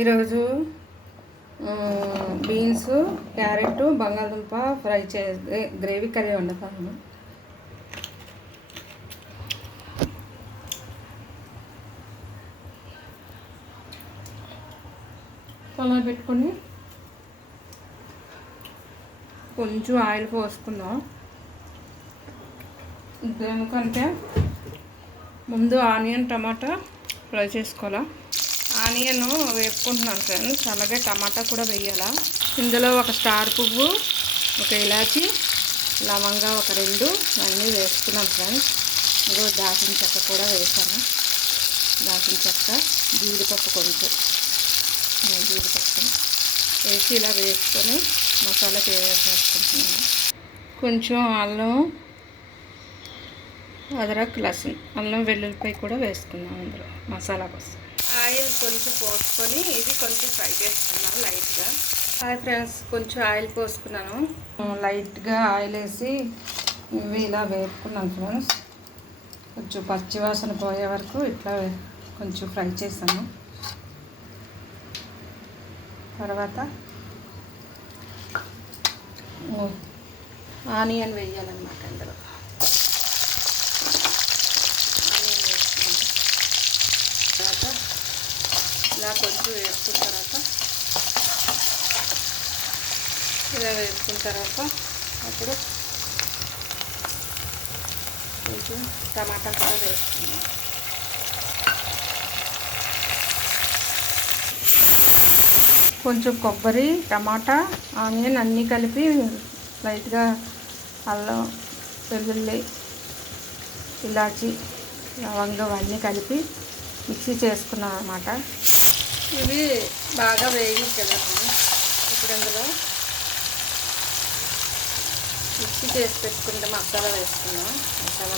ఈరోజు beans, carrot, బంగాళదుంప fry gravy curry వండుతాను. పొలం పెట్టుకొని కొంచెం ఆయిల్ పోసుకుందాం. ఎందుకంటే ముందు ఆనియన్, టమాటా ఫ్రై చేసుకోవాలా. ఆనియన్ వేపుకుంటున్నాను ఫ్రెండ్స్, అలాగే టమాటా కూడా వేయాలా. ఇందులో ఒక స్టార్ పువ్వు, ఒక ఇలాచి, లవంగా ఒక 2 అన్నీ వేసుకున్నాను ఫ్రెండ్స్. ఇంకో దాల్చిన చెక్క కూడా వేసాను. దాల్చిన చెక్క, జీడిపప్పు కొంచెం, జీడిపప్పు వేసి ఇలా వేసుకొని మసాలా చేసుకుంటున్నాను. కొంచెం అల్లం, అదరక్, లసన్, అల్లం వెల్లుల్లిపాయ కూడా వేసుకున్నాను అందులో మసాలా కోసం. ఆయిల్ కొంచెం పోసుకొని ఇది కొంచెం ఫ్రై చేసుకున్నాను లైట్గా. హాయ్ ఫ్రెండ్స్, కొంచెం ఆయిల్ పోసుకున్నాను. లైట్గా ఆయిల్ వేసి ఇవి ఇలా వేపుకున్నాను ఫ్రెండ్స్. కొంచెం పచ్చివాసన పోయే వరకు ఇట్లా కొంచెం ఫ్రై చేశాను. తర్వాత ఆనియన్ వేయాలన్నమాట. అందులో ఆనియన్ వేసుకున్నాను. తర్వాత ఇలా కొంచెం వేసుకున్న తర్వాత అప్పుడు కొంచెం టమాటా కూడా వేసుకున్నాను. కొంచెం కొబ్బరి, టమాటా, ఆనియన్ అన్నీ కలిపి లైట్గా అల్లం, వెల్లుల్లి, ఇలాచి, లవంగం అన్నీ కలిపి మిక్సీ చేసుకున్నాను అన్నమాట. ఇవి బాగా వేయించాను. ఇప్పుడు అందులో మిక్సీ చేసి పెట్టుకుంటే మసాలా వేసుకున్నాం. మసాలా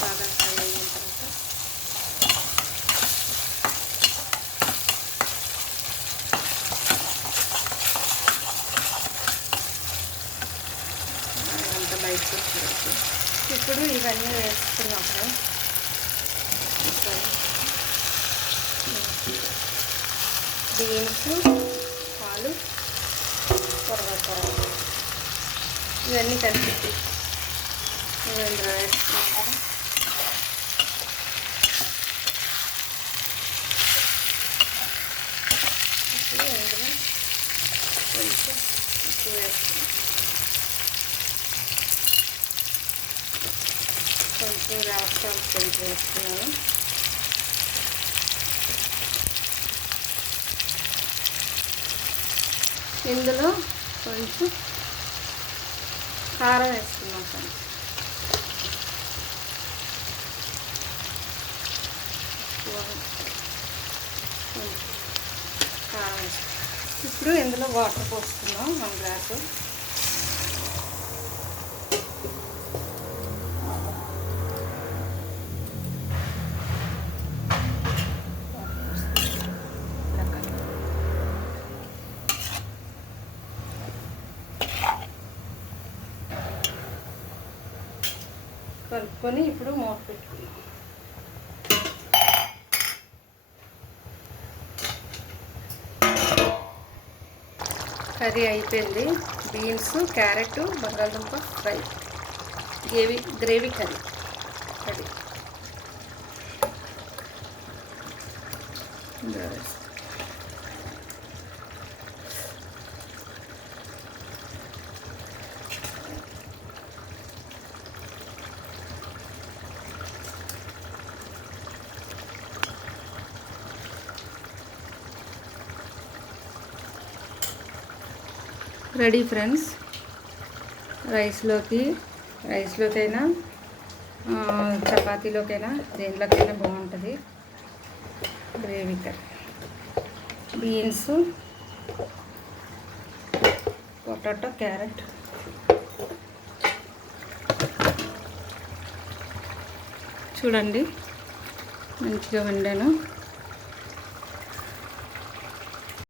బాగా ఫ్రై అయిన తర్వాత అంత బయటకు వచ్చేసి ఇప్పుడు ఇవన్నీ వేసుకున్నాము. బీన్స్, పాలు, కొరగపాలు ఇవన్నీ కలిపి ఇందులో వేసుకున్నాము. ఇప్పుడు ఇందులో కొంచెం ఉప్పు వేసుకున్నాం. కొంచెం రాష్ట్రాలు కొంచెం వేసుకున్నాను. ఇందులో కొంచెం కారం వేసుకున్నాం ఫ్రెండ్స్. కారం వేసుకున్నాం. ఇప్పుడు ఇందులో వాటర్ పోసుకున్నాం 1 గ్లాసు. కలుపుకొని ఇప్పుడు మూత పెట్టుకున్నాం. కర్రీ అయిపోయింది. బీన్స్, క్యారెట్, బంగాళదుంప fry gravy curry. Ready friends. రైస్లోకైనా చపాతీలోకైనా దేనిలోకైనా బాగుంటుంది gravy curry. Beans, potato, carrot చూడండి మంచిగా వండాను.